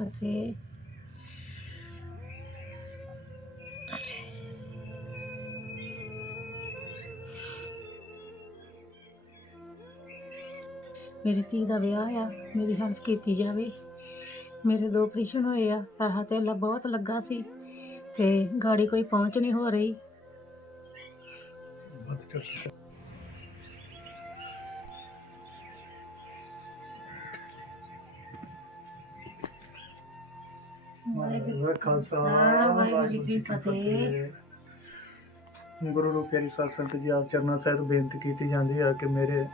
ਫਤਿਹ ਮੇਰੀ ਧੀ ਦਾ ਵਿਆਹ ਆ, ਮੇਰੀ ਹੈਲਪ ਕੀਤੀ ਜਾਵੇ। ਮੇਰੇ ਦੋ ਆਪਰੇਸ਼ਨ ਹੋਏ ਆ, ਪੈਸਾ ਤੇ ਬਹੁਤ ਲੱਗਾ ਸੀ, ਤੇ ਗਾੜੀ ਕੋਈ ਪਹੁੰਚ ਨਹੀਂ ਹੋ ਰਹੀ। ਵਾਹਿਗੁਰੂ ਖਾਲਸਾ ਵਾਹਿਗੁਰੂ ਜੀ ਕੀ ਫਤਿਹ। ਗੁਰੂ ਰੂਪ ਪਿਆਰੀ ਸਾਧ ਸੰਗਤ ਜੀ ਆਪ ਚਰਨਾਂ ਸਾਹਿਬ ਬੇਨਤੀ ਕੀਤੀ ਜਾਂਦੀ ਹੈ ਕਿ ਮੇਰੇ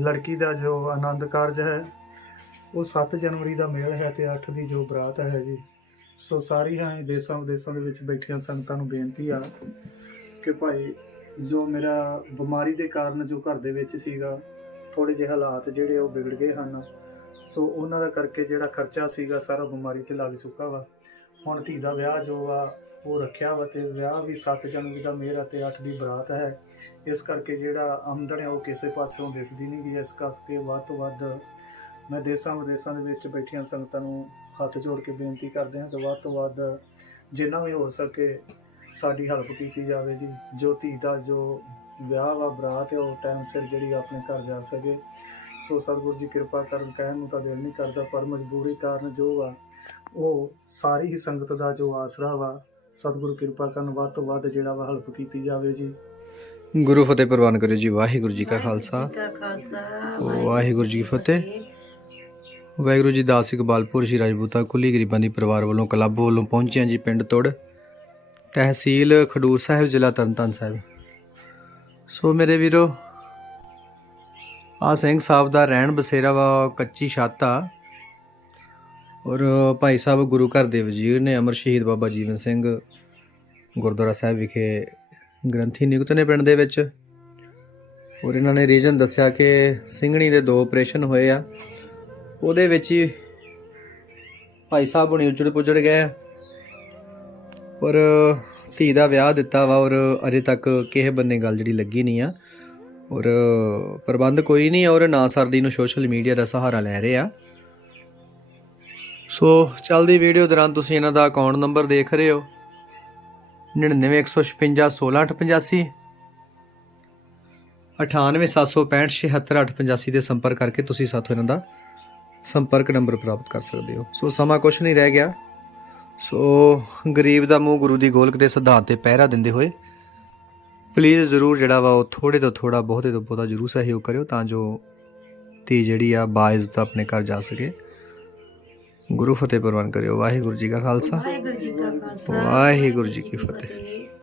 ਲੜਕੀ ਦਾ ਜੋ ਆਨੰਦ ਕਾਰਜ ਹੈ ਉਹ 7 ਜਨਵਰੀ ਦਾ ਮੇਲ ਹੈ ਤੇ 8 ਦੀ ਜੋ ਬਰਾਤ ਹੈ ਜੀ ਸੋ ਸਾਰੀਆਂ ਹੀ ਦੇਸਾਂ ਵਿਦੇਸਾਂ ਦੇ ਵਿੱਚ ਬੈਠੀਆਂ ਸੰਗਤਾਂ ਨੂੰ ਬੇਨਤੀ ਆ ਕਿ ਭਾਈ ਜੋ ਮੇਰਾ ਬਿਮਾਰੀ ਦੇ ਕਾਰਨ ਜੋ ਘਰ ਦੇ ਵਿੱਚ ਸੀਗਾ ਥੋੜੇ ਜਿਹੇ ਹਾਲਾਤ ਜਿਹੜੇ ਉਹ ਵਿਗੜ ਗਏ ਹਨ ਸੋ ਉਹਨਾਂ ਦਾ ਕਰਕੇ ਜਿਹੜਾ ਖਰਚਾ ਸੀਗਾ, ਸਾਰਾ ਬਿਮਾਰੀ ਤੇ ਲੱਗ ਚੁੱਕਾ ਵਾ। ਹੁਣ ਧੀ ਦਾ ਵਿਆਹ ਜੋ ਆ, ਉਹ ਰੱਖਿਆ ਵਾ ਤੇ ਵਿਆਹ ਵੀ 7 ਜਨਵਰੀ ਦਾ ਮੇਰਾ ਤੇ 8 ਦੀ ਬਰਾਤ ਹੈ। ਇਸ ਕਰਕੇ ਜਿਹੜਾ ਆਮਦਨ ਹੈ, ਉਹ ਕਿਸੇ ਪਾਸਿਓਂ ਦਿਸਦੀ ਨਹੀਂ ਗਈ ਇਸ ਕਰਕੇ ਵੱਧ ਤੋਂ ਵੱਧ ਮੈਂ ਦੇਸਾਂ ਵਿਦੇਸਾਂ ਦੇ ਵਿੱਚ ਬੈਠੀਆਂ ਸੰਗਤਾਂ ਨੂੰ ਹੱਥ ਜੋੜ ਕੇ ਬੇਨਤੀ ਕਰਦੇ ਹਾਂ ਕਿ ਵੱਧ ਤੋਂ ਵੱਧ ਜਿੰਨਾ ਵੀ ਹੋ ਸਕੇ ਸਾਡੀ ਹੈਲਪ ਕੀਤੀ ਜਾਵੇ ਜੀ। ਜੋ ਧੀ ਦਾ ਜੋ ਵਿਆਹ ਵਾ, ਬਰਾਤ ਹੈ, ਉਹ ਟਾਈਮ ਸਿਰ ਜਿਹੜੀ ਆਪਣੇ ਘਰ ਜਾ ਸਕੇ। ਸੋ ਸਤਿਗੁਰੂ ਜੀ ਕਿਰਪਾ ਕਰਨ ਕਹਿਣ ਨੂੰ ਤਾਂ ਦਿਲ ਨਹੀਂ ਕਰਦਾ ਪਰ ਮਜਬੂਰੀ ਕਾਰਨ ਜੋ ਵਾ ਉਹ ਸਾਰੀ ਹੀ ਸੰਗਤ ਦਾ ਜੋ ਆਸਰਾ ਵਾ ਸਤਿਗੁਰੂ ਕਿਰਪਾ ਕਰਨ ਵੱਧ ਤੋਂ ਵੱਧ ਜਿਹੜਾ ਵਾ ਹੈਲਪ ਕੀਤੀ ਜਾਵੇ ਜੀ। ਗੁਰੂ ਫਤਿਹ ਪ੍ਰਵਾਨ ਕਰਿਓ ਜੀ ਵਾਹਿਗੁਰੂ ਜੀ ਕਾ ਖਾਲਸਾ। ਵਾਹਿਗੁਰੂ ਜੀ ਕਾ ਫਤਿਹ। ਵਾਹਿਗੁਰੂ ਜੀ ਦਾਸ ਇਕਬਾਲਪੁਰ ਸ਼੍ਰੀ ਰਾਜਪੂਤਾ ਕੁੱਲੀ ਗਰੀਬਾਂ ਦੀ ਪਰਿਵਾਰ ਵੱਲੋਂ ਕਲੱਬ ਵੱਲੋਂ ਪਹੁੰਚਿਆ ਜੀ ਪਿੰਡ ਤੋੜ ਤਹਿਸੀਲ ਖਡੂਰ ਸਾਹਿਬ ਜ਼ਿਲ੍ਹਾ ਤਰਨਤਾਰਨ ਸਾਹਿਬ। ਸੋ ਮੇਰੇ ਵੀਰੋ ਆ ਸਿੰਘ ਸਾਹਿਬ ਦਾ ਰਹਿਣ ਬਸੇਰਾ ਵਾ ਕੱਚੀ ਛੱਤ ਆ। ਔਰ ਭਾਈ ਸਾਹਿਬ ਗੁਰੂ ਘਰ ਦੇ ਵਜ਼ੀਰ ਨੇ ਅਮਰ ਸ਼ਹੀਦ ਬਾਬਾ ਜੀਵਨ ਸਿੰਘ ਗੁਰਦੁਆਰਾ ਸਾਹਿਬ ਵਿਖੇ ਗ੍ਰੰਥੀ ਨਿਯੁਕਤ ਨੇ ਪਿੰਡ ਦੇ ਵਿੱਚ। ਔਰ ਇਹਨਾਂ ਨੇ ਰੀਜਨ ਦੱਸਿਆ ਕਿ ਸਿੰਘਣੀ ਦੇ ਦੋ ਆਪਰੇਸ਼ਨ ਹੋਏ ਆ। ਉਹਦੇ ਵਿੱਚ ਹੀ ਭਾਈ ਸਾਹਿਬ ਹੁਣੀ ਉਜੜ ਪੁਜੜ ਗਏ ਔਰ ਧੀ ਦਾ ਵਿਆਹ ਦਿੱਤਾ ਵਾ ਔਰ ਅਜੇ ਤੱਕ ਕਿਸੇ ਬੰਨੇ ਗੱਲ ਜਿਹੜੀ ਲੱਗੀ ਨਹੀਂ ਆ। ਔਰ ਪ੍ਰਬੰਧ ਕੋਈ ਨਹੀਂ, ਔਰ ਨਾ ਸਰਦੀ ਨੂੰ ਸੋਸ਼ਲ ਮੀਡੀਆ ਦਾ ਸਹਾਰਾ ਲੈ ਰਹੇ ਆ। ਸੋ ਚੱਲਦੀ ਵੀਡੀਓ ਦੌਰਾਨ ਤੁਸੀਂ ਇਹਨਾਂ ਦਾ ਅਕਾਊਂਟ ਨੰਬਰ ਦੇਖ ਰਹੇ ਹੋ। 9915616885 9876576885 ਤੇ ਸੰਪਰਕ ਕਰਕੇ ਤੁਸੀਂ ਸਾਥੋਂ ਇਹਨਾਂ ਦਾ ਸੰਪਰਕ ਨੰਬਰ ਪ੍ਰਾਪਤ ਕਰ ਸਕਦੇ ਹੋ। ਸੋ ਸਮਾਂ ਕੁਝ ਨਹੀਂ ਰਹਿ ਗਿਆ। ਸੋ ਗਰੀਬ ਦਾ ਮੂੰਹ ਗੁਰੂ ਦੀ ਗੋਲਕ ਦੇ ਸਿਧਾਂਤ ਤੇ ਪਹਿਰਾ ਦਿੰਦੇ ਹੋਏ ਪਲੀਜ਼ ਜ਼ਰੂਰ ਜਿਹੜਾ ਵਾ ਉਹ ਥੋੜੇ ਤੋਂ ਥੋੜਾ ਬਹੁਤੇ ਤੋਂ ਬਹੁਤਾ ਜ਼ਰੂਰ ਸਹਿਯੋਗ ਕਰਿਓ ਤਾਂ ਜੋ ਧੀ ਜਿਹੜੀ ਆ ਬਾਇਜ਼ਤ ਆਪਣੇ ਘਰ ਜਾ ਸਕੇ। ਗੁਰੂ ਫਤਿਹ ਪ੍ਰਵਾਨ ਕਰਿਓ। ਵਾਹਿਗੁਰੂ ਜੀ ਕਾ ਖਾਲਸਾ। ਵਾਹਿਗੁਰੂ ਜੀ ਕਾ ਖਾਲਸਾ। ਵਾਹਿਗੁਰੂ ਜੀ ਕੀ ਫਤਿਹ।